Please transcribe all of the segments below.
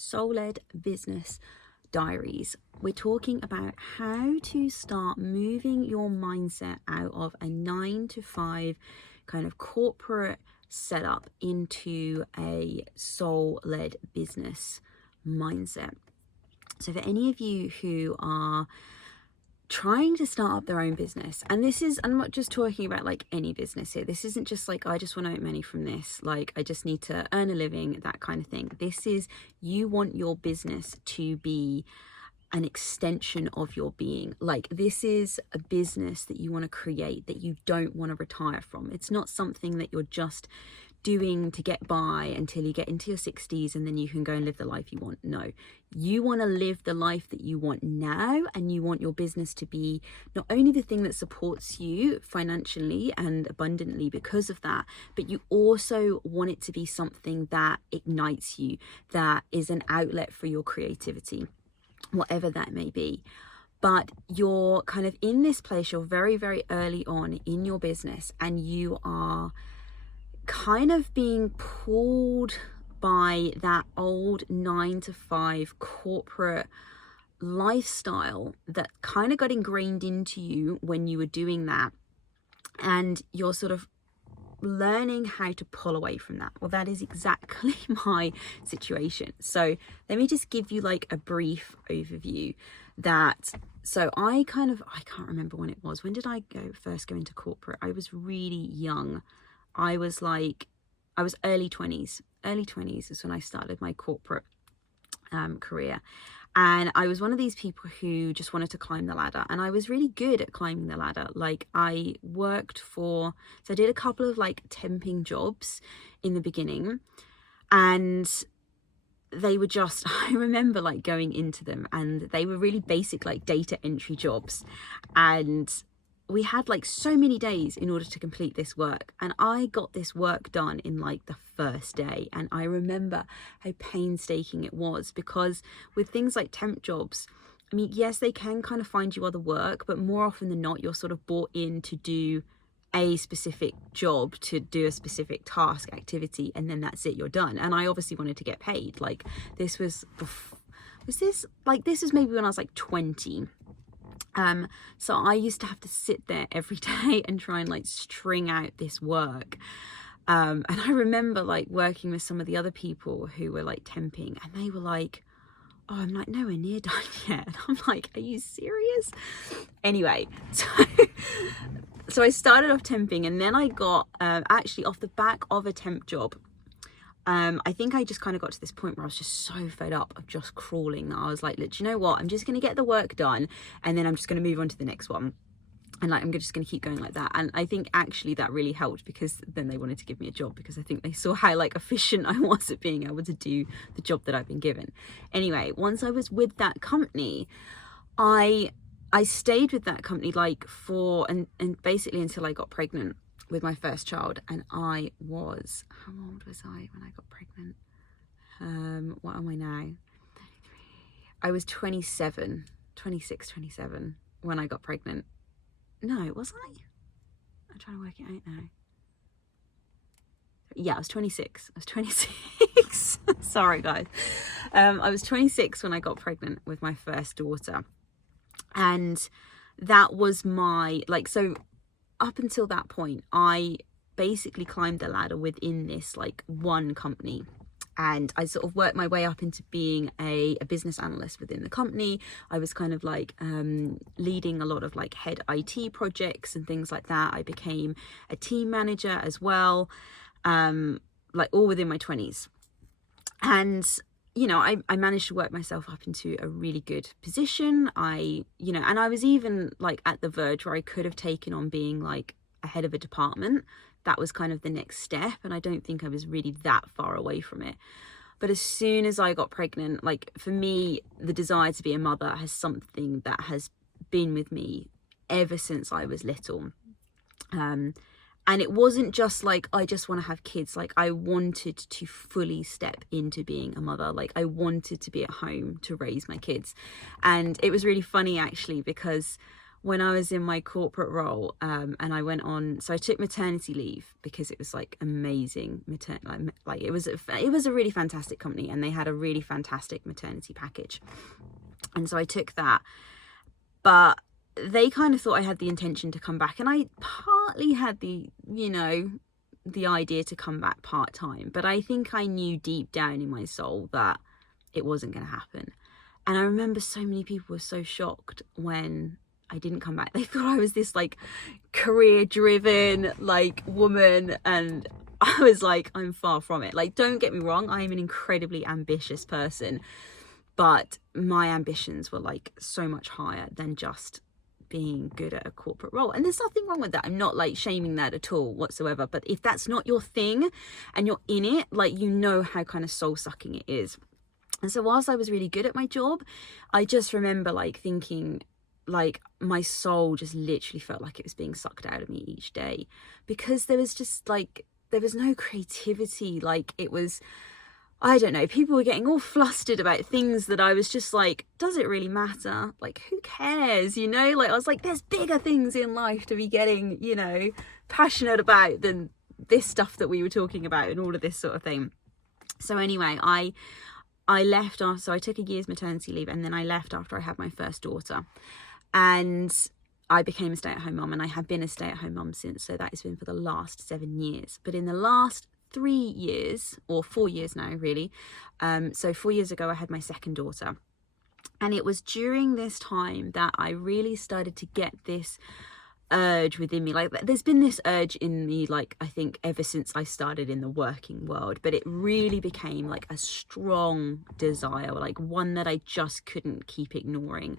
Soul-Led Business Diaries. We're talking about how to start moving your mindset out of a 9 to 5 kind of corporate setup into a soul-led business mindset. So for any of you who are trying to start up their own business, and this is, I'm not just talking about like any business here, this isn't just like I just want to make money from this, like I just need to earn a living, that kind of thing. This is, you want your business to be an extension of your being. Like, this is a business that you want to create, that you don't want to retire from. It's not something that you're just doing to get by until you get into your 60s and then you can go and live the life you want. No, you want to live the life that you want now, and you want your business to be not only the thing that supports you financially and abundantly because of that, but you also want it to be something that ignites you, that is an outlet for your creativity, whatever that may be. But you're kind of in this place, you're very, very early on in your business, and you are kind of being pulled by that old 9 to 5 corporate lifestyle that kind of got ingrained into you when you were doing that, and you're sort of learning how to pull away from that. Well, that is exactly my situation. So let me just give you like a brief overview. So I can't remember when it was. When did I first go into corporate? I was really young. I was early 20s. Early 20s is when I started my corporate career. And I was one of these people who just wanted to climb the ladder. And I was really good at climbing the ladder. Like, I did a couple of like temping jobs in the beginning. And they were just, I remember like going into them, and they were really basic, like data entry jobs. And we had like so many days in order to complete this work, and I got this work done in like the first day. And I remember how painstaking it was, because with things like temp jobs, I mean, yes, they can kind of find you other work, but more often than not, you're sort of brought in to do a specific job, to do a specific task, activity, and then that's it, you're done. And I obviously wanted to get paid. Like, this was maybe when I was like 20. So I used to have to sit there every day and try and like string out this work. And I remember like working with some of the other people who were like temping, and they were like, oh, I'm like nowhere near done yet. And I'm like, are you serious? Anyway, so I started off temping, and then I got, actually off the back of a temp job, I think I just kind of got to this point where I was just so fed up of just crawling that I was like, look, you know what? I'm just going to get the work done, and then I'm just going to move on to the next one. And like, I'm just going to keep going like that. And I think actually that really helped, because then they wanted to give me a job, because I think they saw how like efficient I was at being able to do the job that I've been given. Anyway, once I was with that company, I stayed with that company like and basically until I got pregnant with my first child. And how old was I when I got pregnant? What am I now? 33. I was 26, 27 when I got pregnant. No, was I? I'm trying to work it out now. Yeah, I was 26. Sorry, guys. I was 26 when I got pregnant with my first daughter. And that was so up until that point, I basically climbed the ladder within this like one company. And I sort of worked my way up into being a business analyst within the company. I was kind of like leading a lot of like head IT projects and things like that. I became a team manager as well, like all within my 20s. And, you know, I managed to work myself up into a really good position. And I was even like at the verge where I could have taken on being like a head of a department. That was kind of the next step, and I don't think I was really that far away from it. But as soon as I got pregnant, like, for me, the desire to be a mother has something that has been with me ever since I was little. And it wasn't just like, I just want to have kids. Like, I wanted to fully step into being a mother. Like, I wanted to be at home to raise my kids. And it was really funny, actually, because when I was in my corporate role, and I went on, so I took maternity leave because it was like amazing like it was a really fantastic company, and they had a really fantastic maternity package, and so I took that. But they kind of thought I had the intention to come back, and I partly had the idea to come back part-time, but I think I knew deep down in my soul that it wasn't going to happen. And I remember so many people were so shocked when I didn't come back. They thought I was this like career driven like woman, and I was like, I'm far from it. Like, don't get me wrong, I am an incredibly ambitious person, but my ambitions were like so much higher than just being good at a corporate role. And there's nothing wrong with that. I'm not like shaming that at all whatsoever, but if that's not your thing and you're in it, like, you know how kind of soul sucking it is. And so whilst I was really good at my job, I just remember like thinking, like, my soul just literally felt like it was being sucked out of me each day, because there was just like, there was no creativity. Like, it was, I don't know, people were getting all flustered about things that I was just like, does it really matter? Like, who cares? You know, like, I was like, there's bigger things in life to be getting, you know, passionate about than this stuff that we were talking about and all of this sort of thing. So anyway, I left after, so I took a year's maternity leave, and then I left after I had my first daughter, and I became a stay-at-home mum, and I have been a stay-at-home mum since. So that has been for the last 7 years. But in the last 3 years, or 4 years now really, so 4 years ago I had my second daughter, and it was during this time that I really started to get this urge within me. Like, there's been this urge in me, like, I think ever since I started in the working world, but it really became like a strong desire, like one that I just couldn't keep ignoring,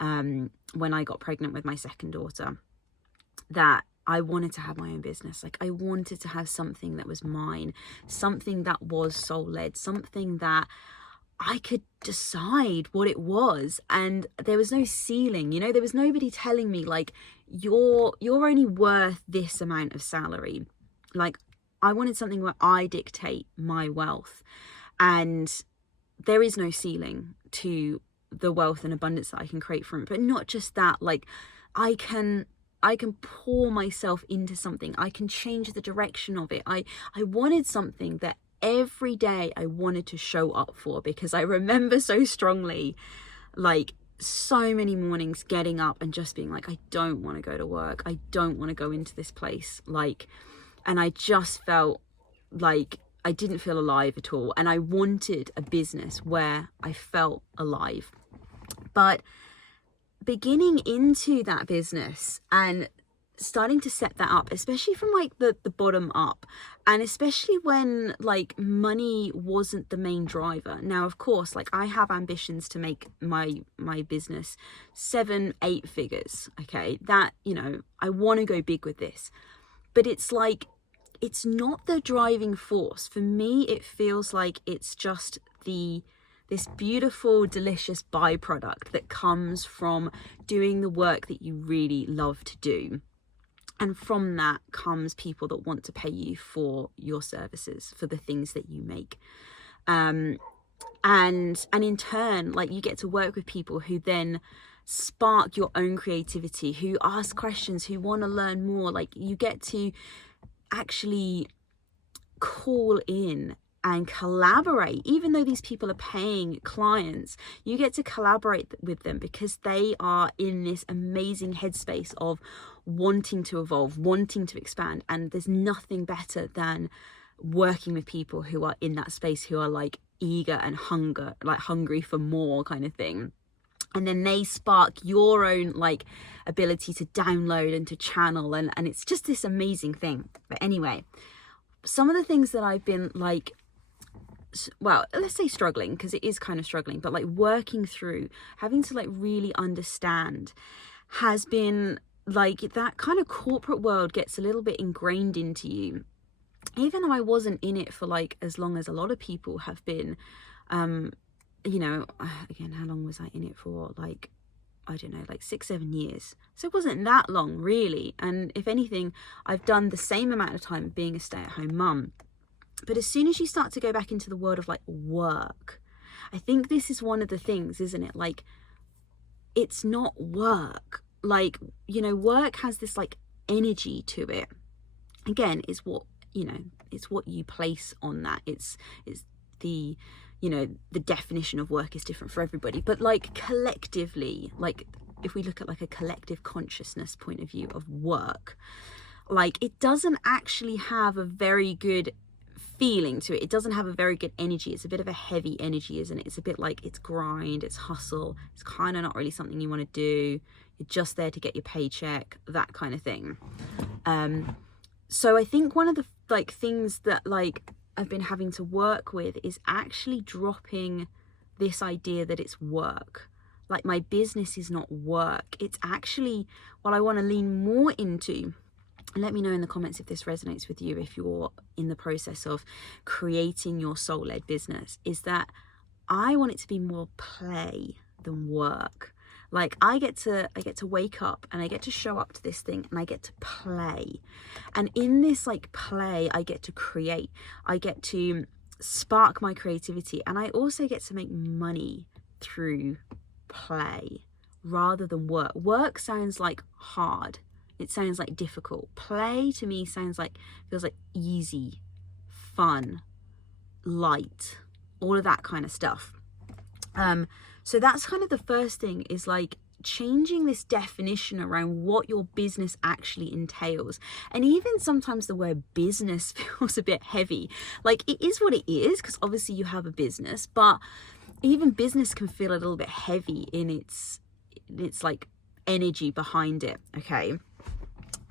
when I got pregnant with my second daughter, that I wanted to have my own business. Like, I wanted to have something that was mine, something that was soul-led, something that I could decide what it was, and there was no ceiling, you know, there was nobody telling me like, you're only worth this amount of salary. Like, I wanted something where I dictate my wealth, and there is no ceiling to the wealth and abundance that I can create from it. But not just that, like, I can pour myself into something. I can change the direction of it. I wanted something that every day I wanted to show up for, because I remember so strongly, like, so many mornings getting up and just being like, I don't want to go to work. I don't want to go into this place. Like, and I just felt like I didn't feel alive at all. And I wanted a business where I felt alive. But beginning into that business and starting to set that up, especially from like the bottom up, and especially when like money wasn't the main driver. Now, of course, like, I have ambitions to make my business 7-8 figures. Okay, that, you know, I want to go big with this, but it's like, it's not the driving force for me. It feels like it's just this beautiful, delicious byproduct that comes from doing the work that you really love to do. And from that comes people that want to pay you for your services, for the things that you make. And in turn, like, you get to work with people who then spark your own creativity, who ask questions, who want to learn more. Like, you get to actually call in and collaborate. Even though these people are paying clients, you get to collaborate with them because they are in this amazing headspace of wanting to evolve, wanting to expand. And there's nothing better than working with people who are in that space, who are like eager and hungry for more kind of thing. And then they spark your own like ability to download and to channel, and it's just this amazing thing. But anyway, some of the things that I've been like, well, let's say struggling, because it is kind of struggling, but like working through, having to like really understand, has been like, that kind of corporate world gets a little bit ingrained into you. Even though I wasn't in it for like as long as a lot of people have been, you know, again, how long was I in it for? Like, I don't know, like 6-7 years. So it wasn't that long really. And if anything, I've done the same amount of time being a stay-at-home mum. But as soon as you start to go back into the world of like work, I think this is one of the things, isn't it? Like, it's not work. like, you know, work has this like energy to it. Again, it's what, you know, it's what you place on that. It's the, you know, the definition of work is different for everybody, but like collectively, like if we look at like a collective consciousness point of view of work, like it doesn't actually have a very good feeling to it. It doesn't have a very good energy. It's a bit of a heavy energy, isn't it? It's a bit like it's grind, it's hustle, it's kind of not really something you want to do. You're just there to get your paycheck, that kind of thing. So I think one of the like things that like I've been having to work with is actually dropping this idea that it's work. Like my business is not work. It's actually what I want to lean more into. Let me know in the comments if this resonates with you, if you're in the process of creating your soul-led business, is that I want it to be more play than work. Like I get to wake up and I get to show up to this thing and I get to play. And in this like play, I get to create. I get to spark my creativity, and I also get to make money through play rather than work. Work sounds like hard. It sounds like difficult. Play to me feels like easy, fun, light, all of that kind of stuff. So that's kind of the first thing, is like changing this definition around what your business actually entails. And even sometimes the word business feels a bit heavy. Like it is what it is, because obviously you have a business, but even business can feel a little bit heavy in its like energy behind it. Okay.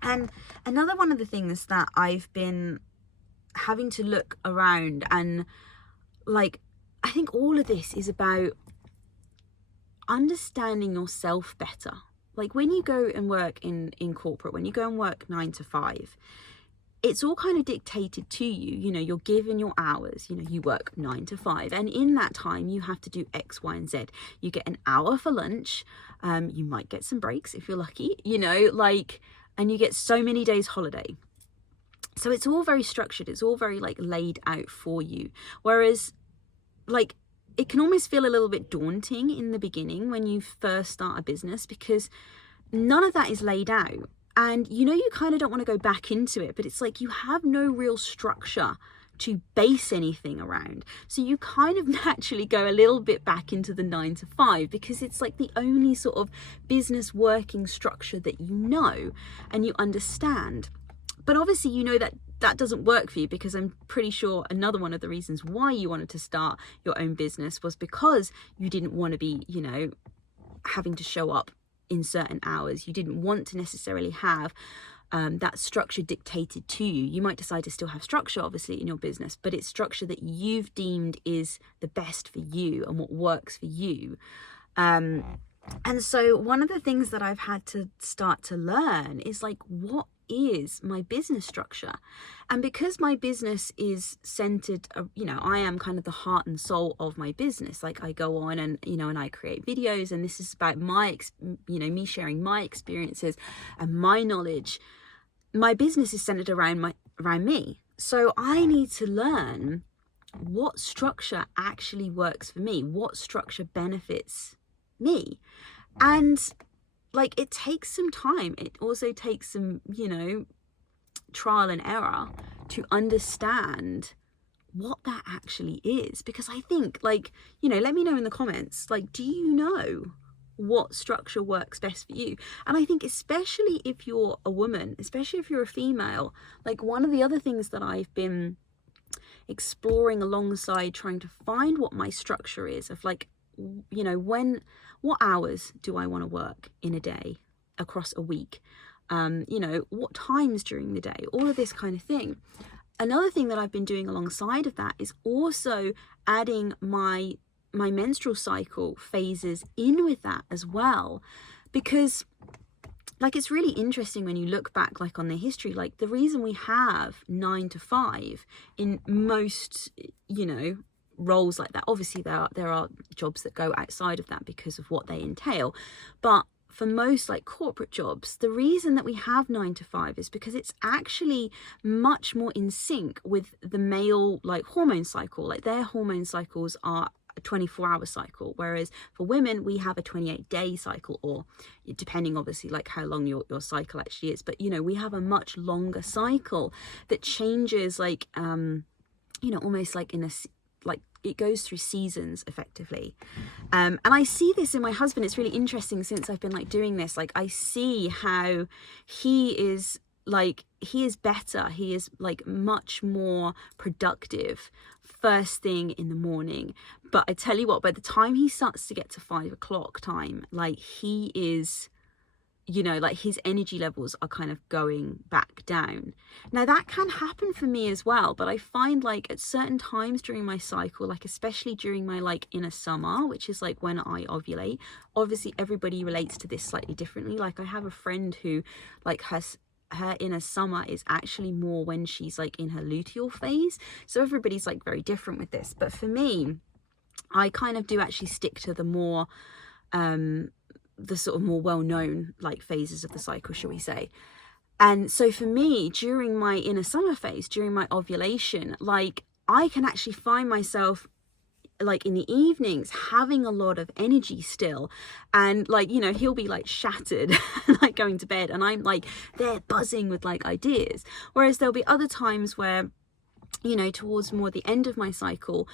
And another one of the things that I've been having to look around, and like, I think all of this is about understanding yourself better. Like when you go and work in corporate, when you go and work 9 to 5, it's all kind of dictated to you. You know, you're given your hours, you know, you work 9 to 5, and in that time you have to do X, Y, and Z. You get an hour for lunch. You might get some breaks if you're lucky, you know, like, and you get so many days holiday. So it's all very structured. It's all very like laid out for you. Whereas like it can almost feel a little bit daunting in the beginning when you first start a business, because none of that is laid out. And you know, you kind of don't want to go back into it, but it's like you have no real structure to base anything around. So you kind of naturally go a little bit back into the 9 to 5, because it's like the only sort of business working structure that you know and you understand. But obviously you know that that doesn't work for you, because I'm pretty sure another one of the reasons why you wanted to start your own business was because you didn't want to be, you know, having to show up in certain hours. You didn't want to necessarily have that structure dictated to you. You might decide to still have structure, obviously, in your business, but it's structure that you've deemed is the best for you and what works for you. And so one of the things that I've had to start to learn is like, what is my business structure? And because my business is centered, you know, I am kind of the heart and soul of my business. Like I go on and, you know, and I create videos, and this is about my, you know, me sharing my experiences and my knowledge. My business is centered around me. So I need to learn what structure actually works for me, what structure benefits me. And like, it takes some time. It also takes some, you know, trial and error to understand what that actually is. Because I think, like, you know, let me know in the comments, like, do you know what structure works best for you? And I think especially if you're a woman, especially if you're a female, like one of the other things that I've been exploring alongside trying to find what my structure is, of like, you know, what hours do I want to work in a day, across a week, you know, what times during the day, all of this kind of thing. Another thing that I've been doing alongside of that is also adding my menstrual cycle phases in with that as well, because like it's really interesting when you look back like on the history, like the reason we have 9 to 5 in most, you know, roles like that, obviously there are jobs that go outside of that because of what they entail, but for most like corporate jobs, the reason that we have 9 to 5 is because it's actually much more in sync with the male like hormone cycle. Like their hormone cycles are a 24-hour cycle, whereas for women we have a 28-day cycle, or depending obviously like how long your cycle actually is, but you know, we have a much longer cycle that changes like you know, almost like in a, like it goes through seasons effectively. And I see this in my husband. It's really interesting since I've been like doing this, like I see how he is better, he is like much more productive first thing in the morning. But I tell you what, by the time he starts to get to 5 o'clock time, like he is, you know, like his energy levels are kind of going back down. Now that can happen for me as well, but I find like at certain times during my cycle, like especially during my like inner summer, which is like when I ovulate, obviously everybody relates to this slightly differently. Like I have a friend who like her inner summer is actually more when she's like in her luteal phase, so everybody's like very different with this. But for me, I kind of do actually stick to the more the sort of more well-known like phases of the cycle, shall we say. And so for me, during my inner summer phase, during my ovulation, like I can actually find myself like in the evenings having a lot of energy still, and like, you know, he'll be like shattered like going to bed, and I'm like there buzzing with like ideas. Whereas there'll be other times where, you know, towards more the end of my cycle,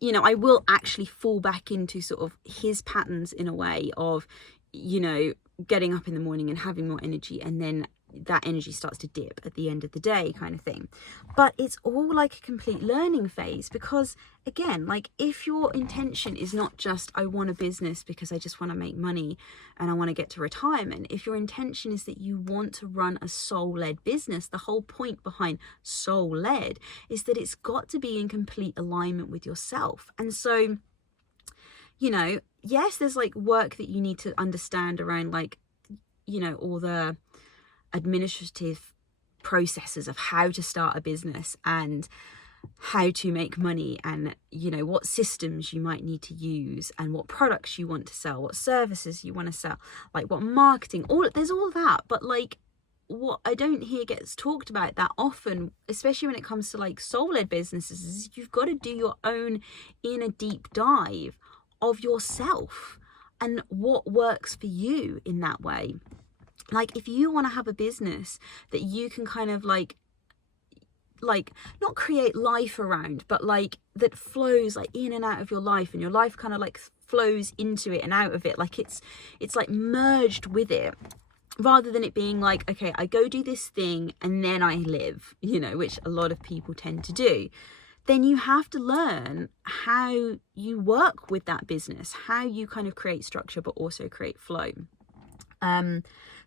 you know, I will actually fall back into sort of his patterns in a way of, you know, getting up in the morning and having more energy, and then that energy starts to dip at the end of the day kind of thing. But it's all like a complete learning phase, because again, like if your intention is not just I want a business because I just want to make money and I want to get to retirement, if your intention is that you want to run a soul-led business, the whole point behind soul-led is that it's got to be in complete alignment with yourself. And so, you know, yes, there's like work that you need to understand around like, you know, all the administrative processes of how to start a business and how to make money, and you know what systems you might need to use, and what products you want to sell, what services you want to sell, like what marketing, there's all that. But like what I don't hear gets talked about that often, especially when it comes to like soul-led businesses, is you've got to do your own inner deep dive of yourself and what works for you in that way. Like if you want to have a business that you can kind of like not create life around, but like that flows like in and out of your life, and your life kind of like flows into it and out of it, like it's like merged with it, rather than it being like, okay, I go do this thing and then I live, you know, which a lot of people tend to do. Then you have to learn how you work with that business, how you kind of create structure but also create flow.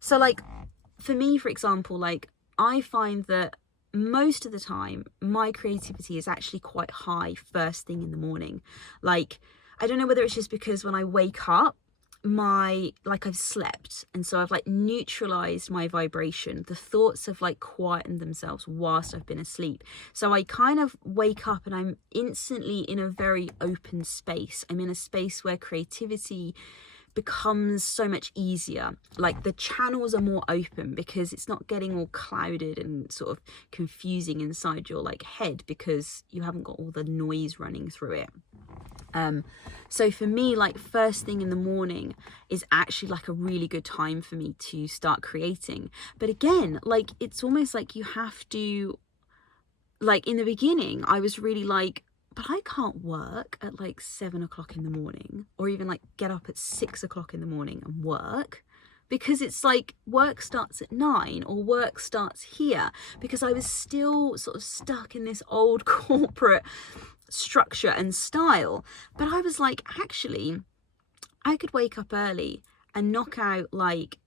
So like for me, for example, like I find that most of the time my creativity is actually quite high first thing in the morning. Like I don't know whether it's just because when I wake up, I've slept, and so I've like neutralized my vibration. The thoughts have like quietened themselves whilst I've been asleep. So I kind of wake up and I'm instantly in a very open space. I'm in a space where creativity becomes so much easier. Like the channels are more open because it's not getting all clouded and sort of confusing inside your like head, because you haven't got all the noise running through it. So for me, like first thing in the morning is actually like a really good time for me to start creating. But again, like it's almost like you have to, like in the beginning I was really like, but I can't work at like 7 o'clock in the morning, or even like get up at 6 o'clock in the morning and work, because it's like work starts at 9 or work starts here, because I was still sort of stuck in this old corporate structure and style. But I was like, actually I could wake up early and knock out like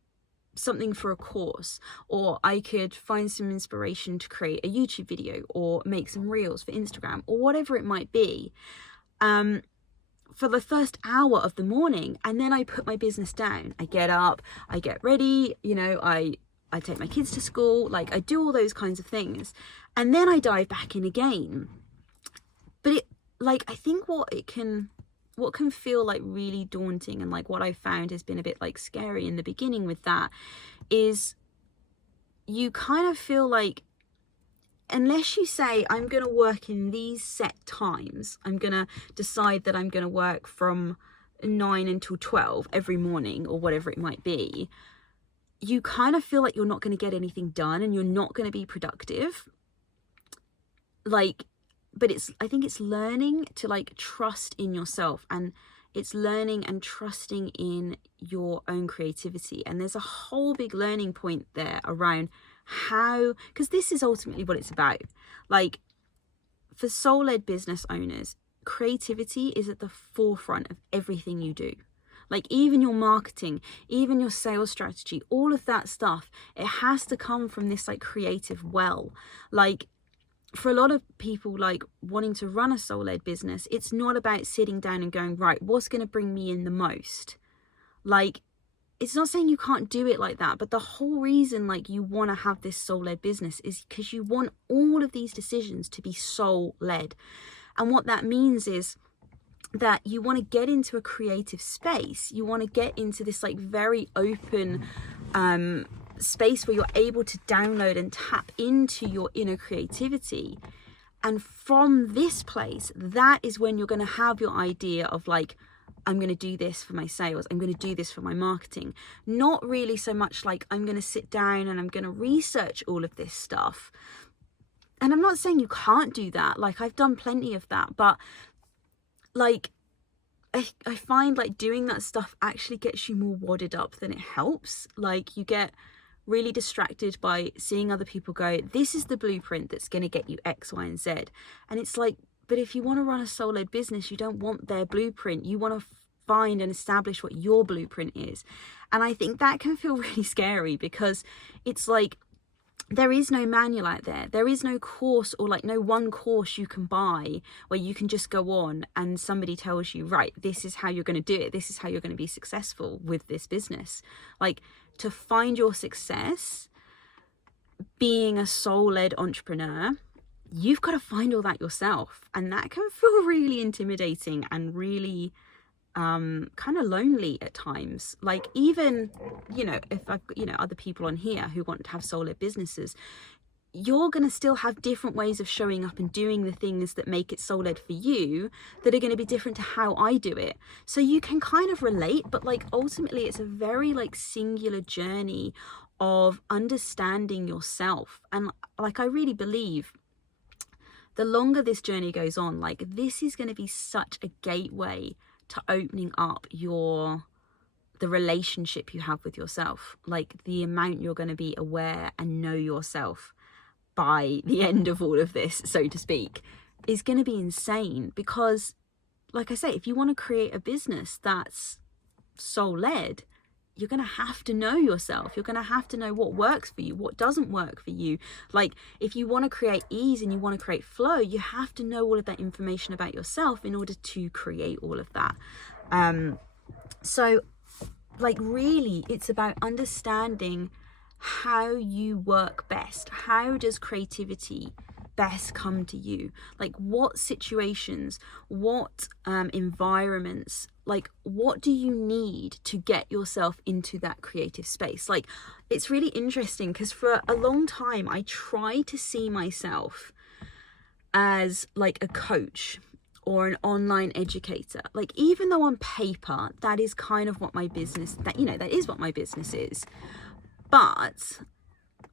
something for a course, or I could find some inspiration to create a YouTube video or make some reels for Instagram or whatever it might be, for the first hour of the morning. And then I put my business down. I get up, I get ready, you know, I take my kids to school, like I do all those kinds of things, and then I dive back in again. But it, like, I think what can feel like really daunting, and like what I found has been a bit like scary in the beginning with that, is you kind of feel like unless you say, I'm going to work in these set times, I'm going to decide that I'm going to work from 9 until 12 every morning or whatever it might be, you kind of feel like you're not going to get anything done and you're not going to be productive. Like, but I think it's learning to like trust in yourself, and it's learning and trusting in your own creativity. And there's a whole big learning point there around how, because this is ultimately what it's about. Like, for soul-led business owners, creativity is at the forefront of everything you do. Like, even your marketing, even your sales strategy, all of that stuff, it has to come from this like creative well. Like, for a lot of people, like wanting to run a soul-led business, it's not about sitting down and going, right, what's going to bring me in the most? Like, it's not saying you can't do it like that, but the whole reason like you want to have this soul-led business is because you want all of these decisions to be soul-led. And what that means is that you want to get into a creative space. You want to get into this like very open space where you're able to download and tap into your inner creativity. And from this place, that is when you're going to have your idea of like, I'm going to do this for my sales, I'm going to do this for my marketing. Not really so much like I'm going to sit down and I'm going to research all of this stuff. And I'm not saying you can't do that, like I've done plenty of that, but like I find like doing that stuff actually gets you more wadded up than it helps. Like, you get really distracted by seeing other people go, this is the blueprint that's going to get you X, Y, and Z. And it's like, but if you want to run a soul-led business, you don't want their blueprint. You want to find and establish what your blueprint is. And I think that can feel really scary, because it's like, there is no manual out there. There is no course, or like no one course you can buy where you can just go on and somebody tells you, right, this is how you're going to do it. This is how you're going to be successful with this business. Like, to find your success being a soul-led entrepreneur, you've got to find all that yourself. And that can feel really intimidating and really kind of lonely at times. Like, even, you know, if I've got, you know, other people on here who want to have soul-led businesses, you're going to still have different ways of showing up and doing the things that make it soul-led for you that are going to be different to how I do it. So you can kind of relate, but like ultimately it's a very like singular journey of understanding yourself. And like, I really believe the longer this journey goes on, like, this is going to be such a gateway to opening up the relationship you have with yourself. Like, the amount you're going to be aware and know yourself by the end of all of this, so to speak, is going to be insane. Because, like I say, if you want to create a business that's soul-led, you're going to have to know yourself. You're going to have to know what works for you, what doesn't work for you. Like, if you want to create ease and you want to create flow, you have to know all of that information about yourself in order to create all of that. So like, really, it's about understanding how you work best. How does creativity best come to you? Like, what situations, what environments, like, what do you need to get yourself into that creative space? Like, it's really interesting, because for a long time I tried to see myself as like a coach or an online educator. Like, even though on paper that is kind of what my business, that, you know, that is what my business is. But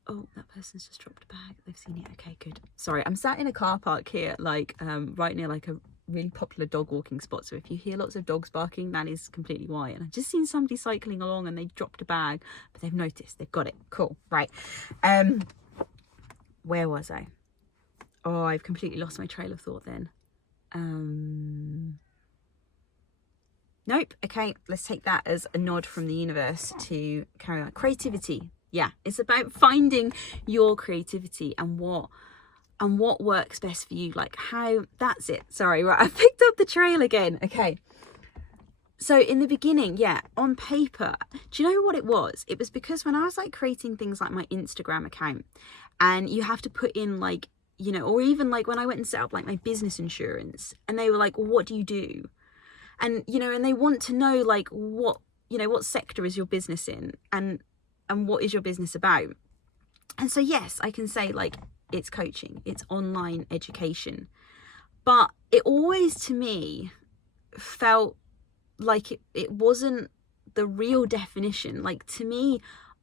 oh, that person's just dropped a bag. They've seen it. Okay, good. Sorry, I'm sat in a car park here, like right near like a really popular dog walking spot. So if you hear lots of dogs barking, that is completely why. And I've just seen somebody cycling along and they dropped a bag, but they've noticed. They've got it. Cool. Right. Where was I? Oh, I've completely lost my trail of thought then. Nope. Okay, let's take that as a nod from the universe to carry on. Creativity. Yeah, it's about finding your creativity and what works best for you. Like, how, that's it. Sorry, right, I picked up the trail again. Okay. So in the beginning, yeah, on paper, do you know what it was? It was because when I was like creating things like my Instagram account, and you have to put in like, you know, or even like when I went and set up like my business insurance, and they were like, well, what do you do? And, you know, and they want to know like what, you know, what sector is your business in, and what is your business about? And so, yes, I can say like it's coaching, it's online education. But it always, to me, felt like it wasn't the real definition. Like, to me,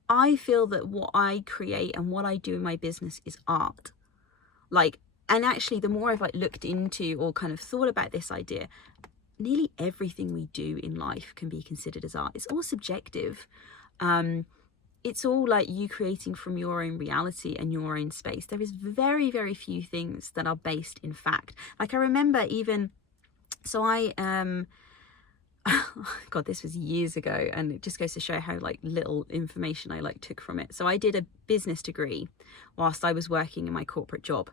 I feel that what I create and what I do in my business is art. Like, and actually, the more I've like looked into or kind of thought about this idea, nearly everything we do in life can be considered as art. It's all subjective. It's all like you creating from your own reality and your own space. There is very, very few things that are based in fact. Like, I remember even, so I, God, this was years ago, and it just goes to show how like little information I like took from it. So I did a business degree whilst I was working in my corporate job,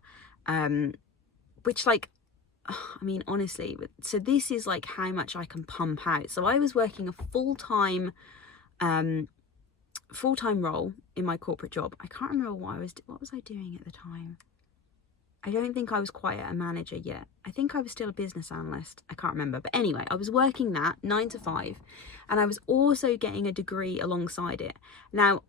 which, like, I mean, honestly, so this is like how much I can pump out. So I was working a full-time role in my corporate job. I can't remember what was I doing at the time? I don't think I was quite a manager yet. I think I was still a business analyst. I can't remember. But anyway, I was working that 9 to 5, and I was also getting a degree alongside it. Now,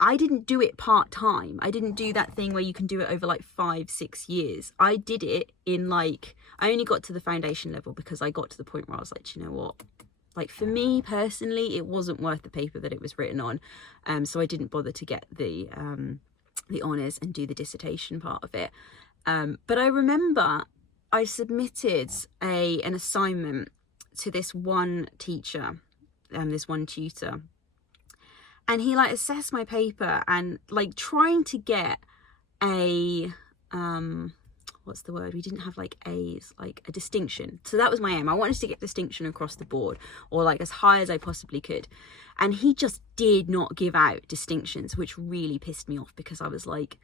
I didn't do it part-time. I didn't do that thing where you can do it over like 5-6 years. I did it in like, I only got to the foundation level because I got to the point where I was like, you know what? Like, for me personally, it wasn't worth the paper that it was written on. So I didn't bother to get the honours and do the dissertation part of it. But I remember I submitted an assignment to this one teacher, this one tutor. And he like assessed my paper and like trying to get a, what's the word? We didn't have like A's, like a distinction. So that was my aim. I wanted to get distinction across the board, or like as high as I possibly could. And he just did not give out distinctions, which really pissed me off, because I was like,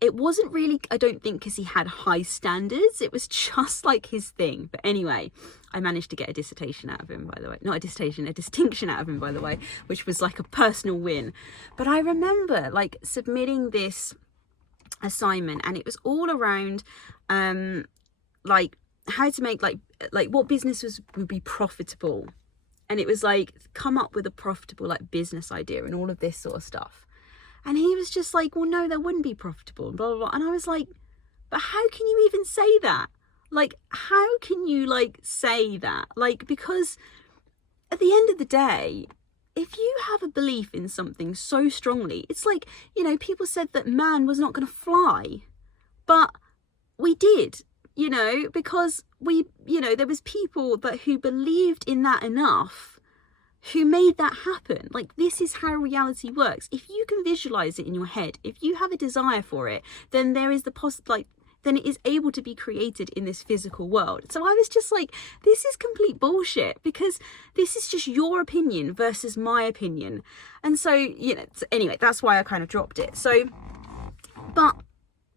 it wasn't really, I don't think, because he had high standards. It was just like his thing. But anyway, I managed to get a dissertation out of him, by the way. Not a dissertation, a distinction out of him, by the way, which was like a personal win. But I remember like submitting this assignment, and it was all around like how to make like what business would be profitable. And it was like, come up with a profitable like business idea and all of this sort of stuff. And he was just like, well, no, that wouldn't be profitable, blah, blah, blah. And I was like, but how can you even say that? Like, how can you like say that? Like, because at the end of the day, if you have a belief in something so strongly, it's like, you know, people said that man was not going to fly, but we did, you know, because we, you know, there was people who believed in that enough, who made that happen. Like, this is how reality works. If you can visualize it in your head, if you have a desire for it, then there is then it is able to be created in this physical world. So I was just like, this is complete bullshit, because this is just your opinion versus my opinion. And so, you know, anyway, that's why I kind of dropped it. So, but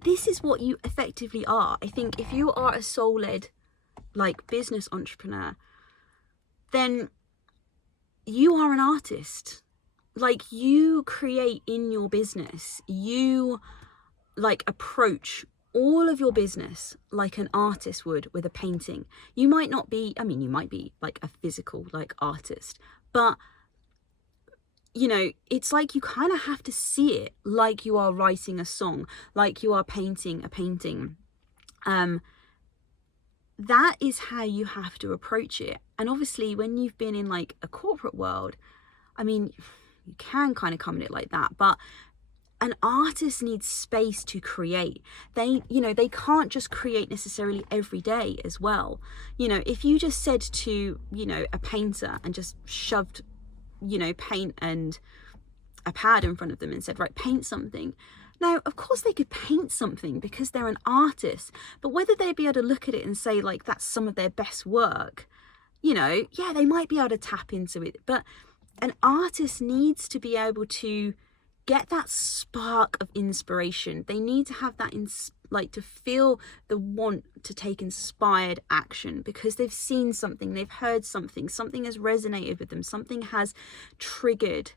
this is what you effectively are. I think if you are a soul-led like business entrepreneur, then you are an artist. Like, you create in your business, you like approach all of your business like an artist would with a painting. You might not be, I mean, you might be like a physical like artist, but you know, it's like you kind of have to see it like you are writing a song, like you are painting a painting. That is how you have to approach it. And obviously, when you've been in like a corporate world, I mean, you can kind of come at it like that, but an artist needs space to create. They, you know, they can't just create necessarily every day as well. You know, if you just said to, you know, a painter and just shoved, you know, paint and a pad in front of them and said, right, paint something. Now, of course they could paint something because they're an artist, but whether they'd be able to look at it and say like that's some of their best work, you know, yeah, they might be able to tap into it, but an artist needs to be able to get that spark of inspiration. They need to have that like to feel the want to take inspired action because they've seen something, they've heard something, something has resonated with them, something has triggered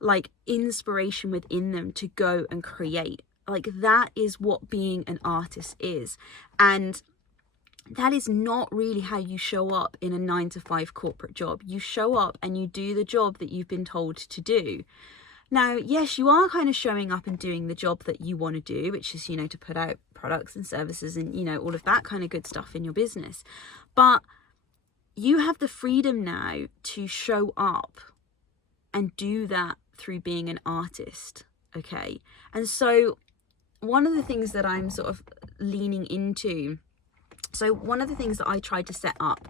like inspiration within them to go and create. Like, that is what being an artist is. And that is not really how you show up in a 9-to-5 corporate job. You show up and you do the job that you've been told to do. Now, yes, you are kind of showing up and doing the job that you want to do, which is, to put out products and services and, all of that kind of good stuff in your business. But you have the freedom now to show up and do that through being an artist. Okay. And so one of the things that I'm sort of leaning into, so one of the things that I tried to set up,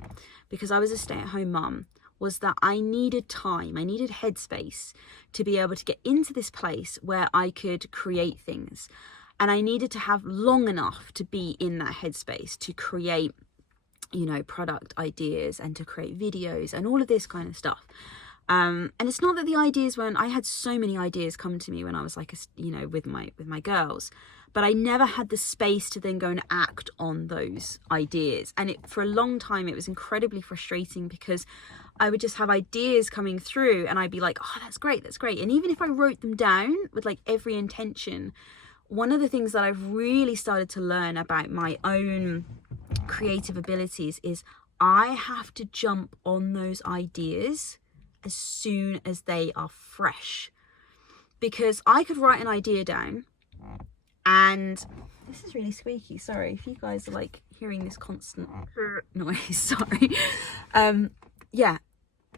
because I was a stay-at-home mum, was that I needed time, I needed headspace to be able to get into this place where I could create things. And I needed to have long enough to be in that headspace to create, product ideas and to create videos and all of this kind of stuff. And it's not that the ideas weren't, I had so many ideas come to me when I was like, with my girls, but I never had the space to then go and act on those ideas. And for a long time, it was incredibly frustrating because I would just have ideas coming through and I'd be like, oh, that's great. And even if I wrote them down with like every intention, one of the things that I've really started to learn about my own creative abilities is I have to jump on those ideas as soon as they are fresh. Because I could write an idea down, and this is really squeaky, sorry if you guys are like hearing this constant noise, sorry.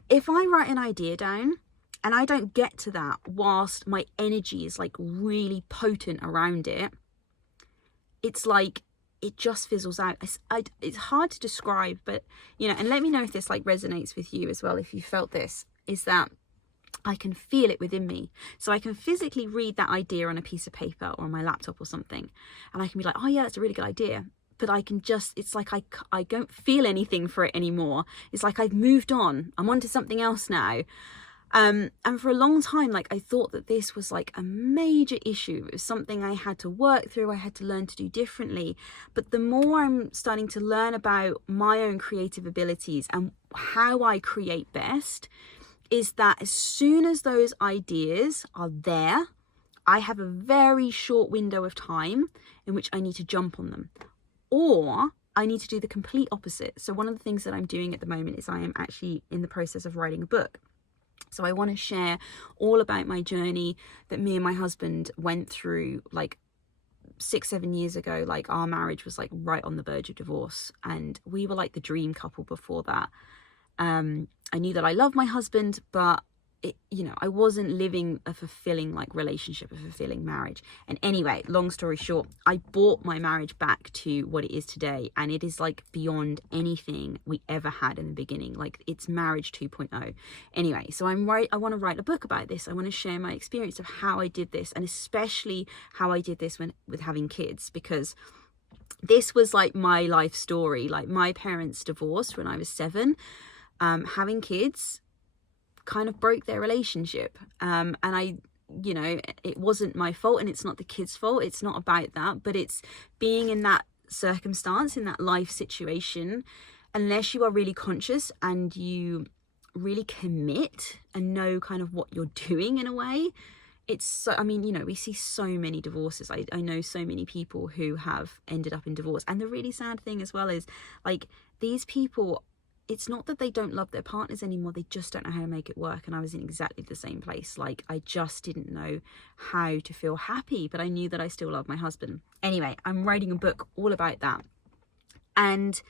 If I write an idea down and I don't get to that whilst my energy is like really potent around it, it's like it just fizzles out. It's hard to describe, but and let me know if this like resonates with you as well, if you felt this, is that I can feel it within me. So I can physically read that idea on a piece of paper or on my laptop or something, and I can be like, oh yeah, that's a really good idea. But I can just, it's like I don't feel anything for it anymore. It's like I've moved on. I'm onto something else now. And for a long time, like I thought that this was like a major issue. It was something I had to work through. I had to learn to do differently. But the more I'm starting to learn about my own creative abilities and how I create best, is that as soon as those ideas are there, I have a very short window of time in which I need to jump on them. Or I need to do the complete opposite. So one of the things that I'm doing at the moment is I am actually in the process of writing a book. So I want to share all about my journey that me and my husband went through like 6-7 years ago. Like our marriage was like right on the verge of divorce, and we were like the dream couple before that. I knew that I loved my husband, but I wasn't living a fulfilling like relationship, a fulfilling marriage. And anyway, long story short, I brought my marriage back to what it is today, and it is like beyond anything we ever had in the beginning. Like it's marriage 2.0. Anyway, so I want to write a book about this. I want to share my experience of how I did this, and especially how I did this with having kids, because this was like my life story. Like my parents divorced when I was 7. Having kids kind of broke their relationship, and it wasn't my fault, and it's not the kids' fault. It's not about that, but it's being in that circumstance, in that life situation, unless you are really conscious and you really commit and know kind of what you're doing in a way. It's so, we see so many divorces. I know so many people who have ended up in divorce, and the really sad thing as well is like these people, it's not that they don't love their partners anymore, they just don't know how to make it work. And I was in exactly the same place. Like I just didn't know how to feel happy, but I knew that I still loved my husband. Anyway, I'm writing a book all about that. And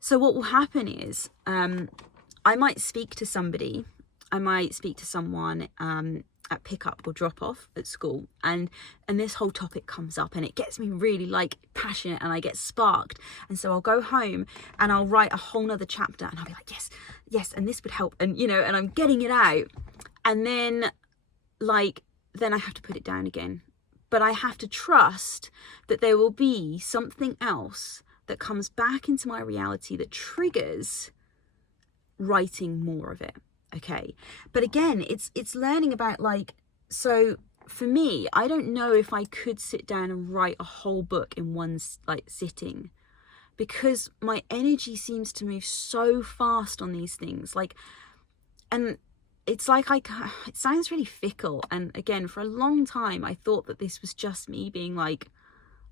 so what will happen is I might speak to somebody, I might speak to someone at pickup or drop off at school, and this whole topic comes up and it gets me really like passionate and I get sparked, and so I'll go home and I'll write a whole nother chapter and I'll be like yes and this would help, and and I'm getting it out, and then I have to put it down again. But I have to trust that there will be something else that comes back into my reality that triggers writing more of it. Okay, but again, it's learning about so for me, I don't know if I could sit down and write a whole book in one sitting, because my energy seems to move so fast on these things. And it's like it sounds really fickle. And again, for a long time, I thought that this was just me being like,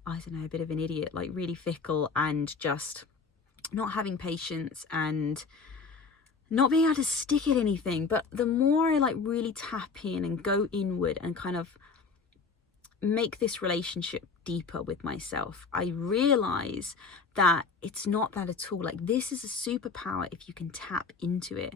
I don't know, a bit of an idiot, like really fickle and just not having patience and not being able to stick at anything. But the more I like really tap in and go inward and kind of make this relationship deeper with myself, I realize that it's not that at all. Like, this is a superpower if you can tap into it.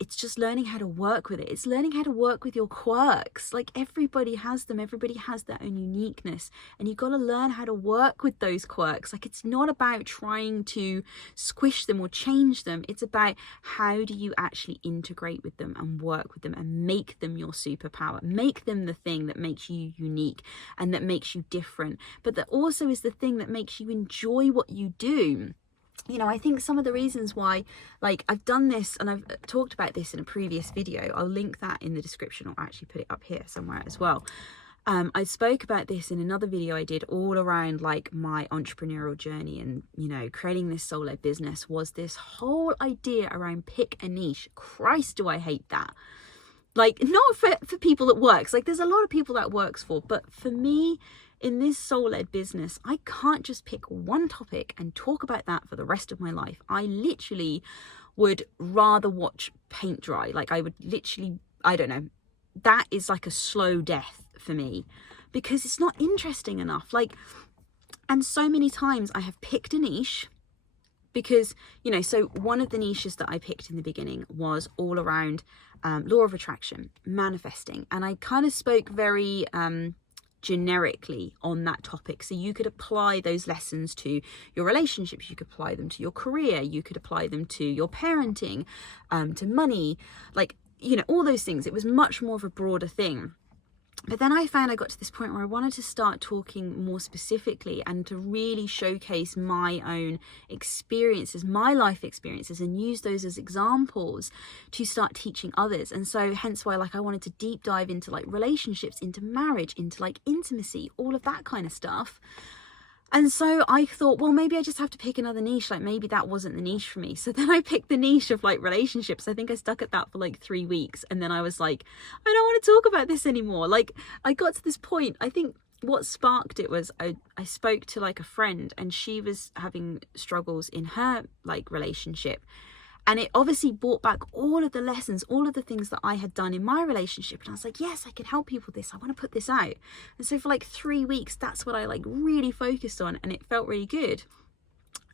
It's just learning how to work with it. It's learning how to work with your quirks. Like, everybody has them. Everybody has their own uniqueness, and you've got to learn how to work with those quirks. Like, it's not about trying to squish them or change them. It's about how do you actually integrate with them and work with them and make them your superpower, make them the thing that makes you unique and that makes you different, but that also is the thing that makes you enjoy what you do. You know, I think some of the reasons why, like, I've done this, and I've talked about this in a previous video, I'll link that in the description, or actually put it up here somewhere as well. I spoke about this in another video I did all around like my entrepreneurial journey, and, you know, creating this soul-led business was this whole idea around pick a niche. Christ, do I hate that. Like, not for people that works, like, there's a lot of people that works for, but for me, in this soul-led business, I can't just pick one topic and talk about that for the rest of my life. I literally would rather watch paint dry. Like, I would literally, I don't know, that is like a slow death for me, because it's not interesting enough. Like, and so many times I have picked a niche because, you know, so one of the niches that I picked in the beginning was all around law of attraction, manifesting, and I kind of spoke very generically on that topic. So you could apply those lessons to your relationships, you could apply them to your career, you could apply them to your parenting, to money, like, you know, all those things. It was much more of a broader thing. But then I found I got to this point where I wanted to start talking more specifically and to really showcase my own experiences, my life experiences, and use those as examples to start teaching others. And so hence why, like, I wanted to deep dive into like relationships, into marriage, into like intimacy, all of that kind of stuff. And so I thought, well, maybe I just have to pick another niche. Like, maybe that wasn't the niche for me. So then I picked the niche of like relationships. I think I stuck at that for like 3 weeks. And then I was like, I don't want to talk about this anymore. Like, I got to this point. I think what sparked it was I spoke to like a friend, and she was having struggles in her like relationship. And it obviously brought back all of the lessons, all of the things that I had done in my relationship. And I was like, yes, I can help people with this. I want to put this out. And so for like 3 weeks, that's what I like really focused on. And it felt really good.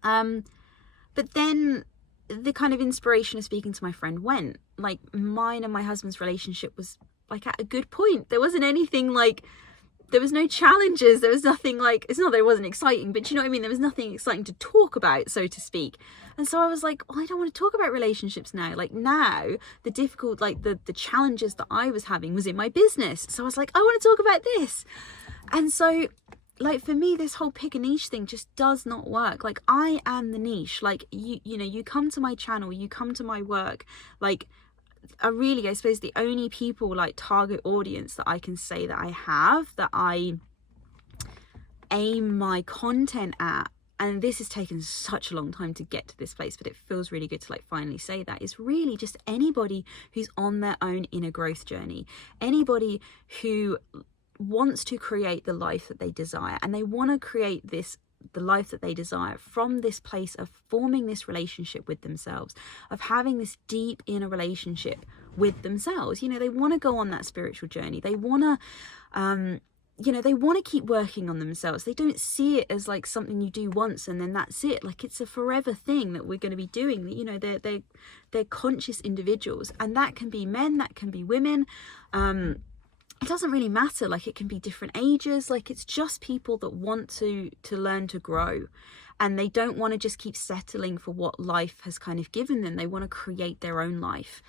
But then the kind of inspiration of speaking to my friend went. Like, mine and my husband's relationship was like at a good point. There wasn't anything like, there was no challenges. There was nothing like, it's not that it wasn't exciting, but you know what I mean? There was nothing exciting to talk about, so to speak. And so I was like, oh, I don't want to talk about relationships now. Like, now the difficult, like the challenges that I was having was in my business. So I was like, I want to talk about this. And so, like, for me, this whole pick a niche thing just does not work. Like, I am the niche. Like, you know, you come to my channel, you come to my work, like, I suppose the only people like target audience that I can say that I have, that I aim my content at, and this has taken such a long time to get to this place, but it feels really good to like finally say that, is really just anybody who's on their own inner growth journey, anybody who wants to create the life that they desire, and they want to create the life that they desire from this place of forming this relationship with themselves, of having this deep inner relationship with themselves. You know, they want to go on that spiritual journey. They want to, you know, they want to keep working on themselves. They don't see it as like something you do once and then that's it. Like, it's a forever thing that we're going to be doing. You know, they're conscious individuals, and that can be men, that can be women. It doesn't really matter. Like, it can be different ages. Like, it's just people that want to learn to grow, and they don't want to just keep settling for what life has kind of given them. They want to create their own life.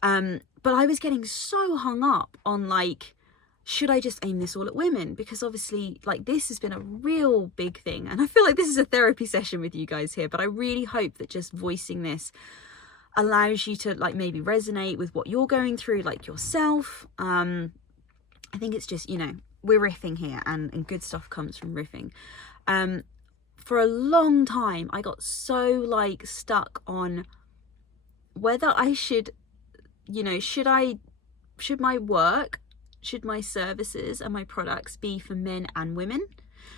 But I was getting so hung up on like, should I just aim this all at women? Because obviously, like, this has been a real big thing, and I feel like this is a therapy session with you guys here, but I really hope that just voicing this allows you to like maybe resonate with what you're going through, like yourself. I think it's just, you know, we're riffing here, and good stuff comes from riffing. For a long time, I got so like stuck on whether I should, you know, should my work, should my services and my products be for men and women?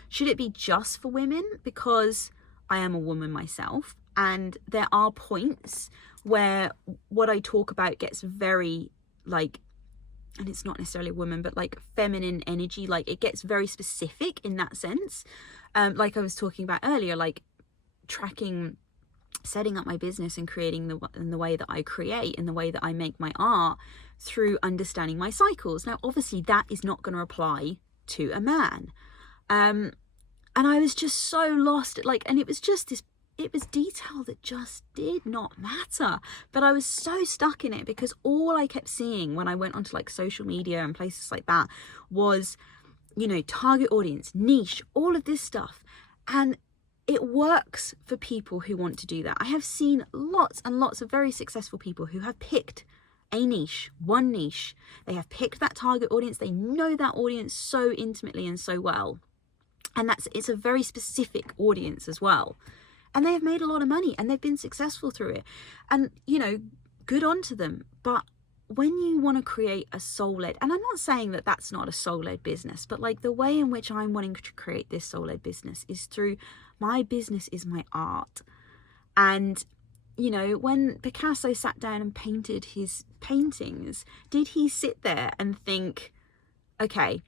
Should it be just for women? Because I am a woman myself, and there are points where what I talk about gets very like, and it's not necessarily a woman, but like feminine energy, like it gets very specific in that sense. Like I was talking about earlier, like tracking, setting up my business and creating in the way that I create, in the way that I make my art, through understanding my cycles. Now, obviously that is not going to apply to a man. And I was just so lost, like, and it was just this, it was detail that just did not matter, but I was so stuck in it because all I kept seeing when I went onto like social media and places like that was, you know, target audience, niche, all of this stuff. And it works for people who want to do that. I have seen lots and lots of very successful people who have picked a niche, one niche. They have picked that target audience. They know that audience so intimately and so well. And it's a very specific audience as well. And they have made a lot of money and they've been successful through it. And, you know, good on to them. But when you want to create a soul-led, and I'm not saying that that's not a soul-led business, but like the way in which I'm wanting to create this soul-led business is through my business is my art. And, you know, when Picasso sat down and painted his paintings, did he sit there and think, okay,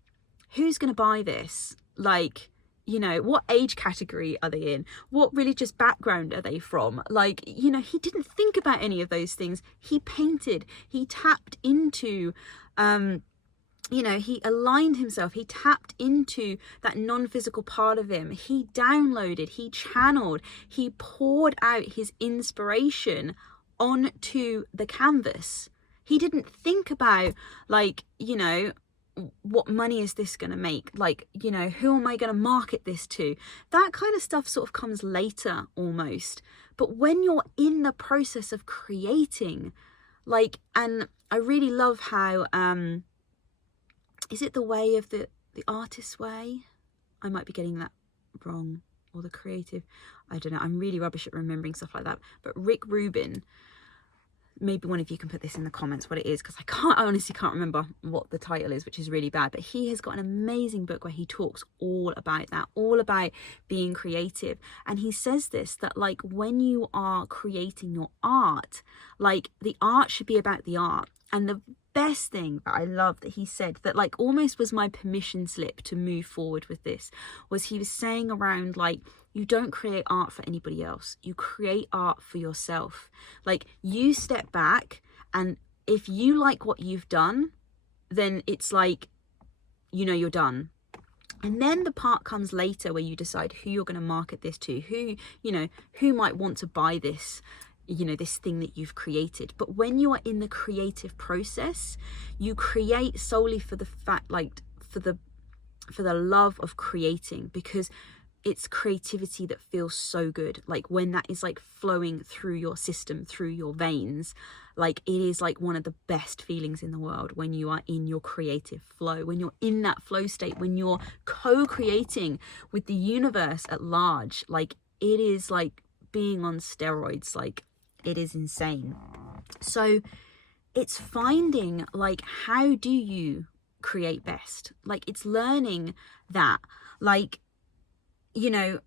who's going to buy this? Like, you know, what age category are they in? What religious background are they from? Like, you know, he didn't think about any of those things. He painted, he tapped into, you know, he aligned himself, he tapped into that non-physical part of him. He downloaded, he channeled, he poured out his inspiration onto the canvas. He didn't think about, like, you know, what money is this going to make? Like, you know, who am I going to market this to? That kind of stuff sort of comes later almost. But when you're in the process of creating, like, and I really love how, is it the way of the artist's way? I might be getting that wrong, or the creative. I don't know. I'm really rubbish at remembering stuff like that. But Rick Rubin, maybe one of you can put this in the comments what it is, because I honestly can't remember what the title is, which is really bad. But he has got an amazing book where he talks all about that, all about being creative. And he says this, that like when you are creating your art, like the art should be about the art. And the best thing that I love that he said, that like almost was my permission slip to move forward with this, was he was saying around like, you don't create art for anybody else. You create art for yourself. Like, you step back, and if you like what you've done, then it's like, you know, you're done. And then the part comes later where you decide who you're going to market this to, who, you know, who might want to buy this, you know, this thing that you've created. But when you are in the creative process, you create solely for the fact, like for the love of creating, because it's creativity that feels so good. Like when that is like flowing through your system, through your veins, like it is like one of the best feelings in the world when you are in your creative flow, when you're in that flow state, when you're co-creating with the universe at large. Like it is like being on steroids. Like it is insane. So it's finding like, how do you create best? Like it's learning that, like, you know,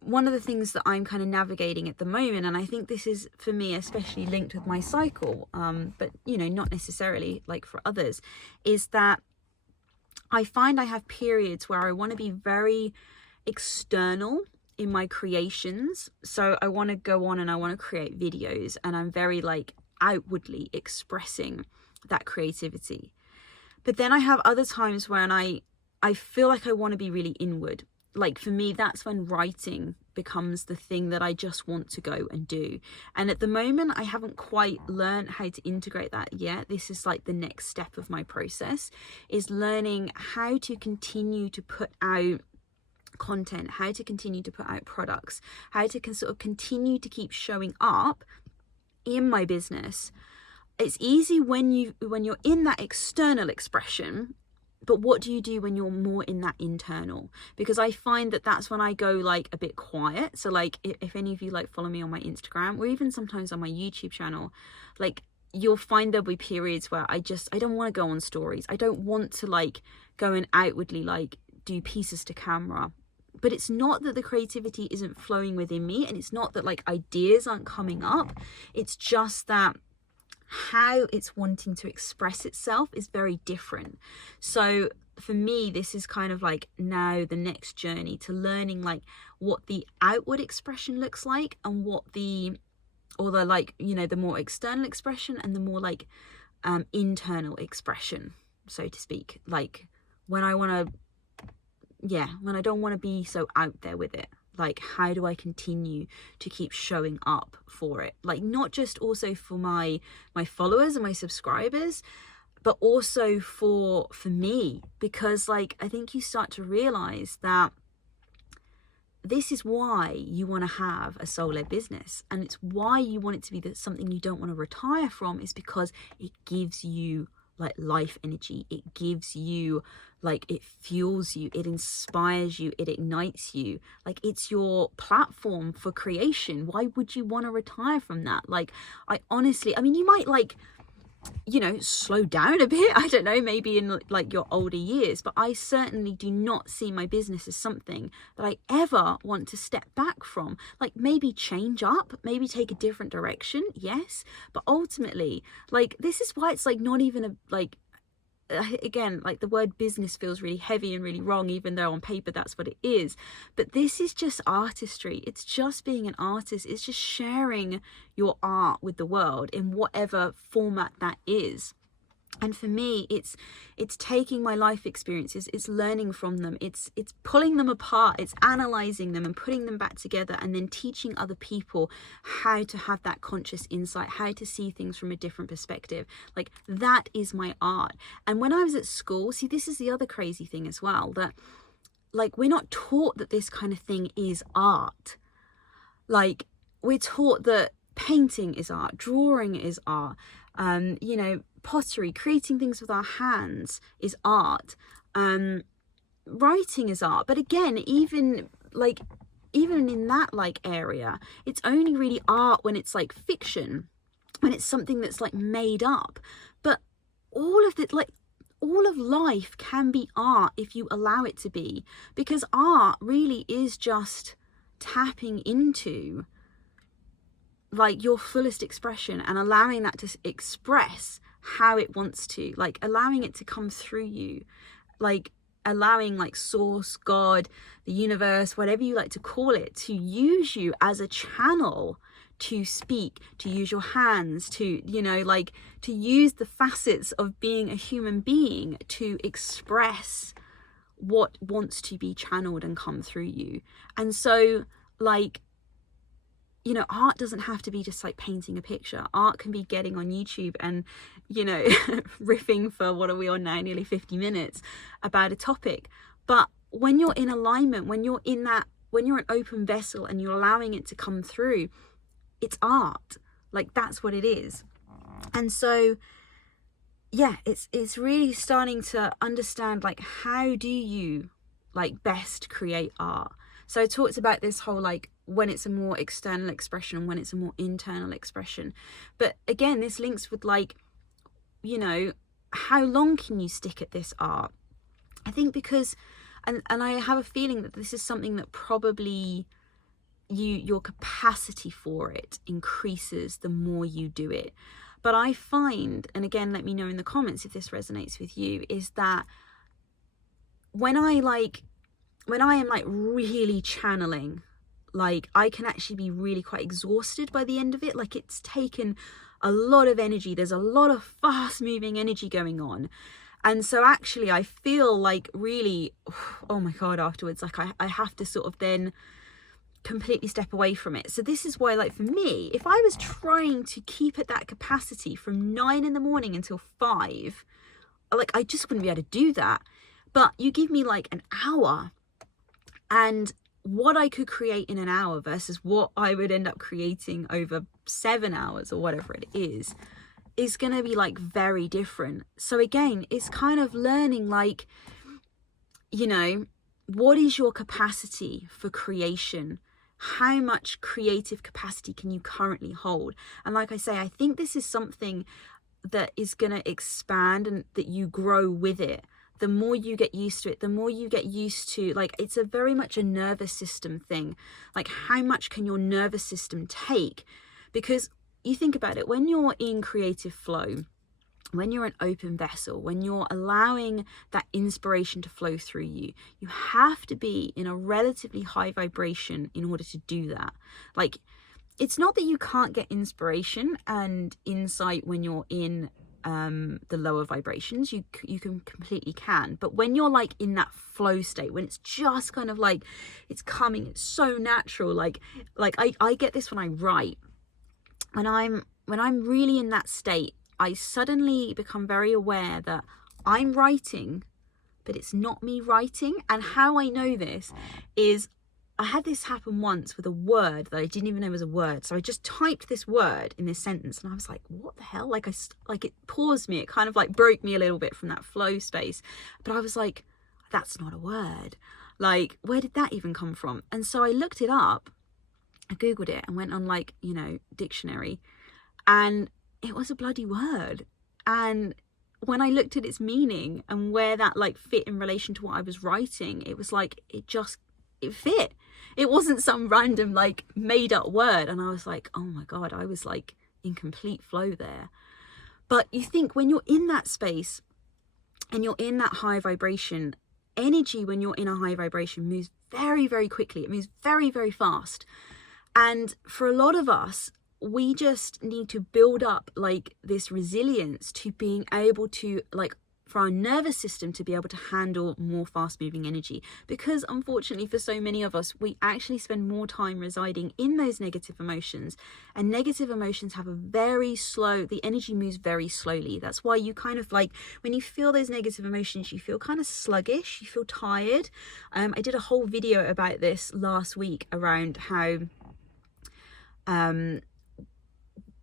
one of the things that I'm kind of navigating at the moment, and I think this is for me especially linked with my cycle, but you know, not necessarily like for others, is that I find I have periods where I want to be very external in my creations. So I want to go on and I want to create videos, and I'm very like outwardly expressing that creativity. But then I have other times when I feel like I want to be really inward. Like for me, that's when writing becomes the thing that I just want to go and do. And at the moment, I haven't quite learned how to integrate that yet. This is like the next step of my process, is learning how to continue to put out content, how to continue to put out products, how to sort of continue to keep showing up in my business. It's easy when you're in that external expression, but what do you do when you're more in that internal? Because I find that that's when I go like a bit quiet. So like if any of you like follow me on my Instagram, or even sometimes on my YouTube channel, like you'll find there'll be periods where I don't want to go on stories. I don't want to like go and outwardly like do pieces to camera, but it's not that the creativity isn't flowing within me, and it's not that like ideas aren't coming up. It's just that how it's wanting to express itself is very different. So for me, this is kind of like now the next journey to learning like what the outward expression looks like, and what the like, you know, the more external expression and the more like internal expression, so to speak. Like when I don't want to be so out there with it, like how do I continue to keep showing up for it, like not just also for my followers and my subscribers, but also for me, because like I think you start to realize that this is why you want to have a soul-led business, and it's why you want it to be something you don't want to retire from, is because it gives you like life energy. It gives you like, it fuels you, it inspires you, it ignites you. Like it's your platform for creation. Why would you want to retire from that? Like I mean, you might like, you know, slow down a bit, I don't know, maybe in like your older years, but I certainly do not see my business as something that I ever want to step back from. Like maybe change up, maybe take a different direction, yes, but ultimately like this is why it's like not even a like, again, like the word business feels really heavy and really wrong, even though on paper that's what it is. But this is just artistry. It's just being an artist. It's just sharing your art with the world in whatever format that is. And for me, it's taking my life experiences, it's learning from them, it's pulling them apart, it's analyzing them and putting them back together, and then teaching other people how to have that conscious insight, how to see things from a different perspective. Like that is my art. And when I was at school, see, this is the other crazy thing as well, that like we're not taught that this kind of thing is art. Like we're taught that painting is art, drawing is art, you know, pottery, creating things with our hands is art, writing is art. But again, even in that like area, it's only really art when it's like fiction, when it's something that's like made up. But all of life can be art if you allow it to be, because art really is just tapping into like your fullest expression and allowing that to express how it wants to, like allowing it to come through you, like allowing like source, God, the universe, whatever you like to call it, to use you as a channel to speak, to use your hands, to, you know, like to use the facets of being a human being to express what wants to be channeled and come through you. And so like, you know, art doesn't have to be just like painting a picture. Art can be getting on YouTube and, you know, riffing for, what are we on now, nearly 50 minutes about a topic. But when you're in alignment, when you're an open vessel and you're allowing it to come through, it's art. Like that's what it is. And so yeah, it's really starting to understand like, how do you like best create art? So I talked about this whole like when it's a more external expression and when it's a more internal expression. But again, this links with like, you know, how long can you stick at this art? I think because, and I have a feeling that this is something that probably your capacity for it increases the more you do it. But I find, and again, let me know in the comments if this resonates with you, is that when I am like really channeling, like I can actually be really quite exhausted by the end of it. Like it's taken a lot of energy. There's a lot of fast moving energy going on. And so actually I feel like really, oh my God, afterwards, like I have to sort of then completely step away from it. So this is why, like for me, if I was trying to keep at that capacity from 9 a.m. until 5, like I just wouldn't be able to do that. But you give me like an hour, and what I could create in an hour versus what I would end up creating over 7 hours or whatever it is going to be like very different. So again, it's kind of learning like, you know, what is your capacity for creation? How much creative capacity can you currently hold? And like I say, I think this is something that is going to expand and that you grow with it. the more you get used to it, the more you get used to, like, it's a very much a nervous system thing. Like, how much can your nervous system take? Because you think about it, when you're in creative flow, when you're an open vessel, when you're allowing that inspiration to flow through you, you have to be in a relatively high vibration in order to do that. Like, it's not that you can't get inspiration and insight when you're in the lower vibrations. You can completely can. But when you're like in that flow state, when it's just kind of like, it's coming, it's so natural. Like I get this when I write. When I'm really in that state, I suddenly become very aware that I'm writing, but it's not me writing. And how I know this is, I had this happen once with a word that I didn't even know was a word. So I just typed this word in this sentence and I was like, what the hell? Like it paused me. It kind of like broke me a little bit from that flow space. But I was like, that's not a word. Like, where did that even come from? And so I looked it up, I Googled it and went on like, dictionary, and it was a bloody word. And when I looked at its meaning and where that like fit in relation to what I was writing, it was like, it fit. It wasn't some random like made up word. And I was like, oh my God, I was like in complete flow there. But you think when you're in that space and you're in that high vibration, energy when you're in a high vibration moves very, very quickly. It moves very, very fast. And for a lot of us, we just need to build up like this resilience to being able to, like, for our nervous system to be able to handle more fast moving energy. Because unfortunately for so many of us, we actually spend more time residing in those negative emotions, and negative emotions have a very slow, the energy moves very slowly. That's why you kind of like, when you feel those negative emotions, you feel kind of sluggish, you feel tired. I did a whole video about this last week around how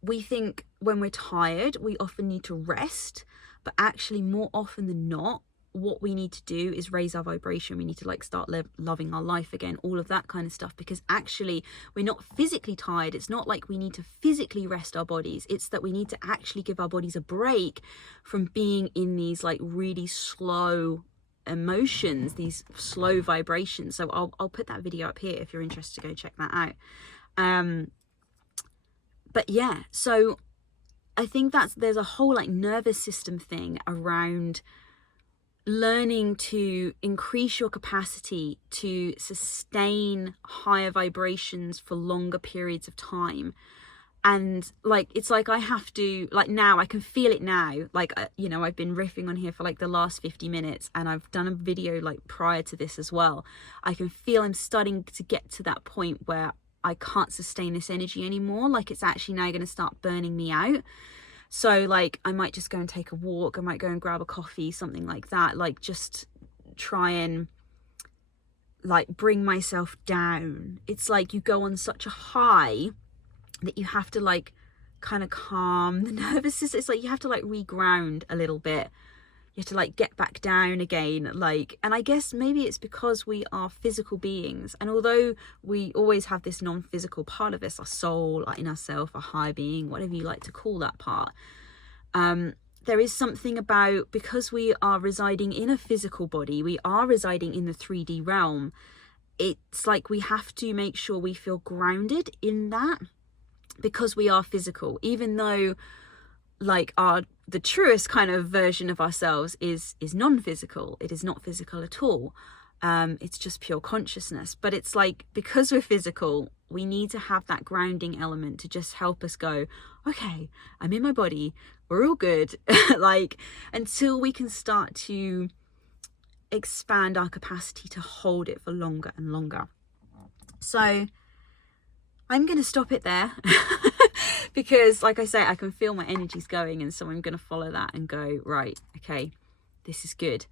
we think when we're tired, we often need to rest, but actually more often than not, what we need to do is raise our vibration. We need to like start loving our life again, all of that kind of stuff, because actually we're not physically tired. It's not like we need to physically rest our bodies. It's that we need to actually give our bodies a break from being in these like really slow emotions, these slow vibrations. So I'll put that video up here if you're interested to go check that out. But yeah, so I think there's a whole like nervous system thing around learning to increase your capacity to sustain higher vibrations for longer periods of time. And like, it's like I have to, like, now I can feel it now. Like, I've been riffing on here for like the last 50 minutes and I've done a video like prior to this as well. I can feel I'm starting to get to that point where I can't sustain this energy anymore. Like, it's actually now going to start burning me out. So like, I might just go and take a walk. I might go and grab a coffee, something like that. Like, just try and like bring myself down. It's like you go on such a high that you have to like kind of calm the nervous system. It's like you have to like reground a little bit. You have to like get back down again, like, and I guess maybe it's because we are physical beings, and although we always have this non-physical part of us, our soul, our inner self, our higher being, whatever you like to call that part, there is something about, because we are residing in a physical body, we are residing in the 3D realm, it's like we have to make sure we feel grounded in that, because we are physical, even though like the truest kind of version of ourselves is non-physical. It is not physical at all. It's just pure consciousness. But it's like, because we're physical, we need to have that grounding element to just help us go, okay, I'm in my body, we're all good. Like, until we can start to expand our capacity to hold it for longer and longer. So I'm going to stop it there because, like I say, I can feel my energies going, and so I'm going to follow that and go, right, okay, this is good.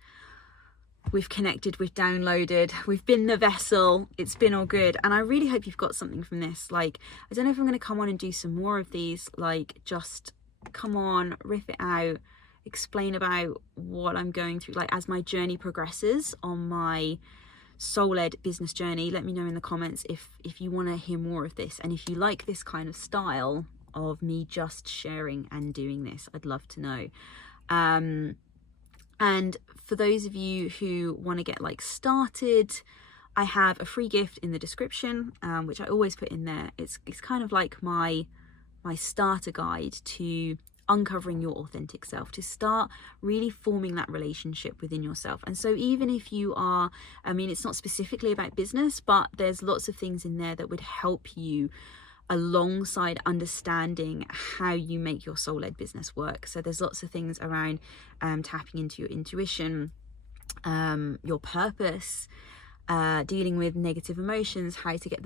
We've connected, we've downloaded, we've been the vessel, it's been all good. And I really hope you've got something from this. Like, I don't know if I'm going to come on and do some more of these, like, just come on, riff it out, explain about what I'm going through, like, as my journey progresses on my soul-led business journey. Let me know in the comments if you want to hear more of this, and if you like this kind of style of me just sharing and doing this. I'd love to know. And for those of you who want to get like started, I have a free gift in the description, which I always put in there. It's kind of like my starter guide to uncovering your authentic self, to start really forming that relationship within yourself. And so even if you are, I mean, it's not specifically about business, but there's lots of things in there that would help you alongside understanding how you make your soul-led business work. So there's lots of things around tapping into your intuition, your purpose, dealing with negative emotions, how to get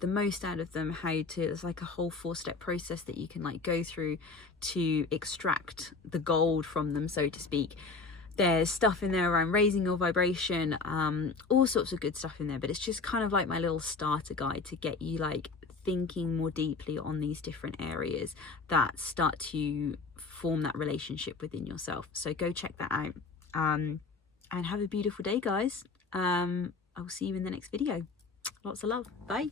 the most out of them, there's like a whole 4-step process that you can like go through to extract the gold from them, so to speak. There's stuff in there around raising your vibration, all sorts of good stuff in there, but it's just kind of like my little starter guide to get you like thinking more deeply on these different areas that start to form that relationship within yourself. So go check that out, and have a beautiful day, guys. I will see you in the next video. Lots of love. Bye.